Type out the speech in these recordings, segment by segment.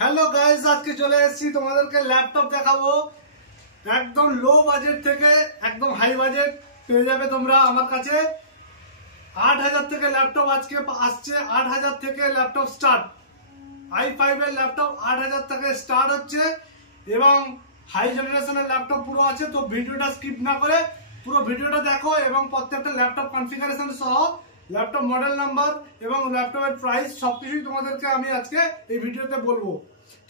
Hello guys, আজকে চলে এসেছি তোমাদেরকে ল্যাপটপ দেখাবো। একদম লো বাজেট থেকে একদম হাই বাজেট পেয়ে যাবে তোমরা আমার কাছে। 8,000 থেকে ল্যাপটপ আজকে আসছে। 8,000 থেকে ল্যাপটপ স্টার্ট। i5 এর ল্যাপটপ 8,000 থেকে স্টার্ট হচ্ছে এবং হাই জেনারেশনের ল্যাপটপ পুরো আছে। তো ভিডিওটা স্কিপ না করে পুরো ভিডিওটা দেখো এবং প্রত্যেকটা ল্যাপটপ কনফিগারেশন সহ ল্যাপটপ মডেল নাম্বার এবং ল্যাপটপের প্রাইস সবকিছুই তোমাদেরকে আমি আজকে এই ভিডিওতে বলবো।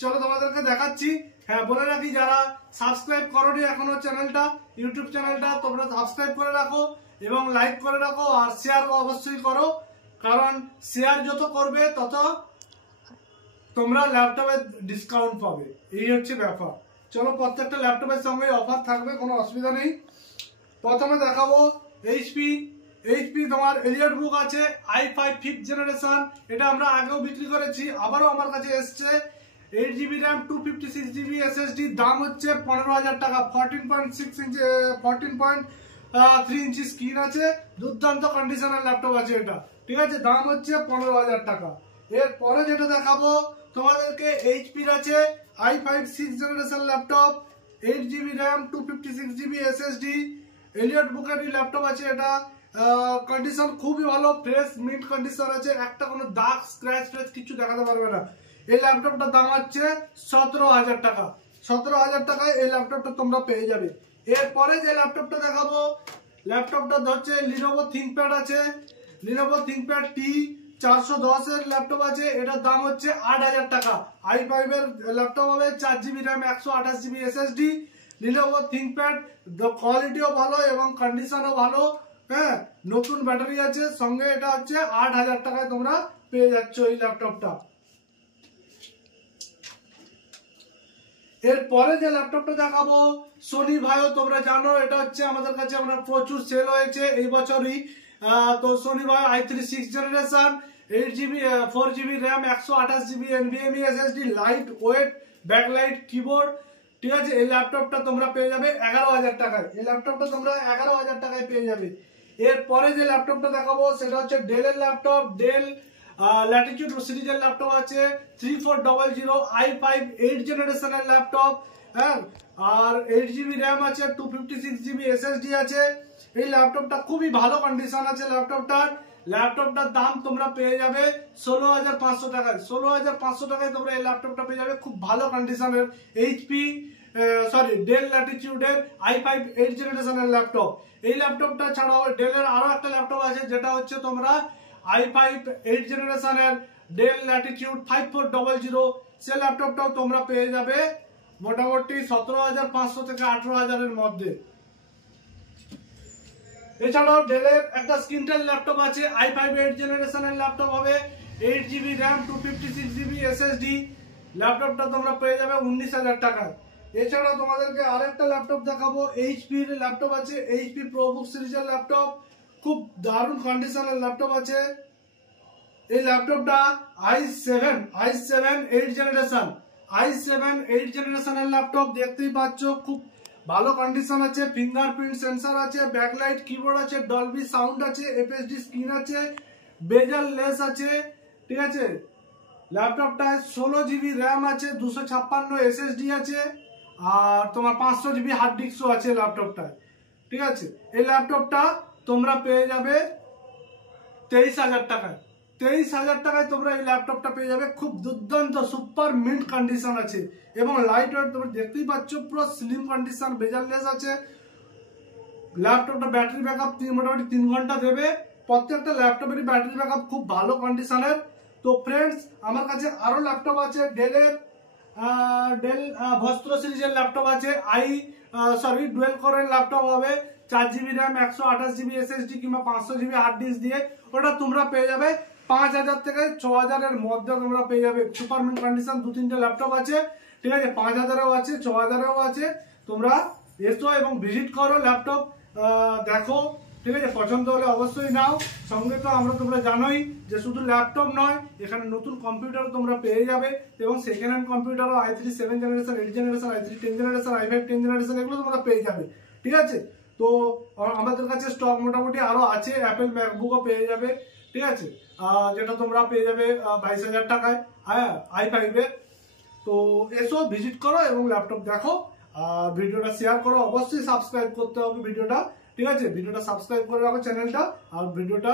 চলো তোমাদেরকে দেখাচ্ছি। হ্যাঁ, বলে রাখি যারা সাবস্ক্রাইব করোনি এখনো চ্যানেলটা, ইউটিউব চ্যানেলটা, তোমরা সাবস্ক্রাইব করে রাখো এবং লাইক করে রাখো আর শেয়ার অবশ্যই করো, কারণ শেয়ার যত করবে তত তোমরা ল্যাপটপে ডিসকাউন্ট পাবে। এই হচ্ছে ব্যাপার। চলো, প্রত্যেকটা ল্যাপটপের সঙ্গে অফার থাকবে, কোনো অসুবিধা নেই। প্রথমে দেখাবো এইচপি তোমার এলিয়ট বুক আছে i5 5th জেনারেশন। এটা আমরা আগেও বিক্রি করেছি, আবারও আমার কাছে এসছে। 8GB র্যাম 256GB SSD, দাম হচ্ছে 15,000 টাকা। 14.3 ইঞ্চি স্ক্রিন আছে, দুর্দান্ত কন্ডিশনের ল্যাপটপ আছে এটা, ঠিক আছে। দাম হচ্ছে 15,000 টাকা। এরপরে যেটা দেখাবো তোমাদেরকে এইচপির আছে i5 6th generation laptop, 8GB RAM 256GB SSD, এলিয়ট বুকের ল্যাপটপ আছে এটা। কন্ডিশন খুবই ভালো, ফ্রেশ মিন্ট কন্ডিশন আছে, একটা কোনো দাগ স্ক্র্যাচ ফ্র্যাচ কিছু দেখাতে পারবে না। এই ল্যাপটপটার দাম হচ্ছে 17,000 টাকা। 17,000 টাকায় এই ল্যাপটপটা তোমরা পেয়ে যাবে। এরপরে যে ল্যাপটপটা দেখাবো, ল্যাপটপটা হচ্ছে লিনোভো থিংকপ্যাড আছে। লিনোভো থিংকপ্যাড T410 এর ল্যাপটপ আছে। এটার দাম হচ্ছে 8,000 টাকা। i5 এর ল্যাপটপ হবে, 4GB RAM 128GB SSD। Lenovo ThinkPad কোয়ালিটিও ভালো এবং কন্ডিশনও ভালো। হ্যাঁ, নতুন ব্যাটারি আছে সঙ্গে। এটা হচ্ছে 8,000 টাকায় তোমরা পেয়ে যাচ্ছ এই ল্যাপটপটা। এরপরে যে ল্যাপটপটা দেখাবো সোনি ভাইও, তোমরা জানো এটা হচ্ছে আমাদের কাছে আমরা প্রচুর সেল হয়েছে এই বছরই। তো সোনি ভাই i3 6th generation, 8GB 4GB RAM 128GB NVMe SSD, light weight backlight keyboard, ঠিক আছে। এই ল্যাপটপটা তোমরা পেয়ে যাবে 11,000 টাকায়। এই ল্যাপটপটা তোমরা 11,000 টাকায় পেয়ে যাবে। এরপরে যে ল্যাপটপটা দেখাবো সেটা হচ্ছে ডেলের ল্যাপটপ। ডেল ল্যাটিটিউড সিরিজের ল্যাপটপ আছে, 3400 i5 8th জেনারেশনের ল্যাপটপ। হ্যাঁ, আর 8GB র্যাম আছে, 256GB SSD আছে। এই ল্যাপটপটা খুবই ভালো কন্ডিশন আছে ল্যাপটপটার দাম তোমরা পেয়ে যাবে 16,500 টাকায়। 16,500 টাকায় তোমরা এই ল্যাপটপটা পেয়ে যাবে, খুব ভালো কন্ডিশনের ডেল ল্যাটিটিউডের i5 8th জেনারেশনের ল্যাপটপ। এই ল্যাপটপটা ছাড়াও ডেলের আরো একটা ল্যাপটপ আছে, যেটা হচ্ছে তোমরা i5 8th জেনারেশনের ডেল ল্যাটিটিউড 5400। সে ল্যাপটপটাও তোমরা পেয়ে যাবে মোটামুটি 17,500 থেকে 18,000 এর মধ্যে। এছাড়াও ডেলের একটা স্ক্রিনটেল ল্যাপটপ আছে, i5 8th জেনারেশনের ল্যাপটপ হবে, 8GB র্যাম 256GB SSD। ল্যাপটপটা তোমরা পেয়ে যাবে 19,000 টাকায়। এছাড়াও তোমাদেরকে আরেকটা ল্যাপটপ দেখাবো, এইচপির ল্যাপটপ আছে, এইচপি প্রোবুক সিরিজের ল্যাপটপ, খুব দারুণ কন্ডিশনের ল্যাপটপ আছে। এই ল্যাপটপটা i7 8th generation, i7 8th জেনারেশনের ল্যাপটপ, দেখতেই পাচ্ছ খুব ভালো কন্ডিশন আছে। ফিঙ্গারপ্রিন্ট সেন্সর আছে, ব্যাকলাইট কিবোর্ড আছে, ডলবি সাউন্ড আছে, FSD স্ক্রিন আছে, বেজেল লেস আছে, ঠিক আছে। ল্যাপটপটায় 16GB র্যাম আছে, 256 SSD আছে, আর তোমার 500GB হার্ড ডিস্কও আছে ল্যাপটপটায়, ঠিক আছে। এই ল্যাপটপটা তোমরা পেয়ে যাবে 23,000 টাকায়। 23,000 টাকায় তোমরা এই ল্যাপটপটা পেয়ে যাবে, খুব দুর্দান্ত সুপার মিন্ট কন্ডিশন আছে এবং লাইট ওয়েট তোমরা দেখতেই পাচ্ছ, পুরো স্লিম কন্ডিশন, বেজারলেস আছে। ল্যাপটপটা ব্যাটারি ব্যাকআপ মোটামুটি 3 ঘন্টা দেবে। প্রত্যেকটা ল্যাপটপেরই ব্যাটারি ব্যাকআপ খুব ভালো কন্ডিশনের। তো ফ্রেন্ডস, আমার কাছে আরো ল্যাপটপ আছে, ডেল ভস্ত্র সিরিজের ল্যাপটপ আছে, ডুয়েল কোরের ল্যাপটপ হবে, 4GB র্যাম 128GB SSD কিংবা 500GB হার্ড ডিস্ক দিয়ে। ওটা তোমরা পেয়ে যাবে 5,000 থেকে 6,000 এর মধ্যে তোমরা পেয়ে যাবে। সুপারমিন্ট কন্ডিশন 2-3টে ল্যাপটপ আছে, ঠিক আছে। 5,000এও আছে, 6,000এও আছে। তোমরা এসো এবং ভিজিট করো, ল্যাপটপ দেখো, ঠিক আছে। পছন্দ হলে অবশ্যই নাও। সঙ্গে তো তোমরা জানোই যে শুধু ল্যাপটপ নয়, এখানে নতুন কম্পিউটার তোমরা পেয়ে যাবে এবং সেকেন্ড হ্যান্ড কম্পিউটারও i3 7th generation, 8th generation, i3 10th generation, i5 10th generation, এগুলো তোমরা পেয়ে যাবে, ঠিক আছে। তো আমাদের কাছে স্টক মোটামুটি আরো আছে, অ্যাপেল ম্যাকবুকও পেয়ে যাবে, ঠিক আছে, যেটা তোমরা পেয়ে যাবে 22,000 টাকায়, হ্যাঁ, i5 এর। তো এসো ভিজিট করো এবং ল্যাপটপ দেখো। আর ভিডিওটা শেয়ার করো, অবশ্যই সাবস্ক্রাইব করতে হবে ভিডিওটা, ঠিক আছে? ভিডিওটা সাবস্ক্রাইব করে রাখো চ্যানেলটা, আর ভিডিওটা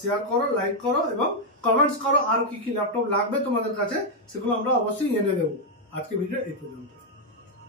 শেয়ার করো, লাইক করো এবং কমেন্টস করো আর কি কি ল্যাপটপ লাগবে তোমাদের কাছে, সেগুলো আমরা অবশ্যই এনে দেবো। আজকে ভিডিও এই পর্যন্ত।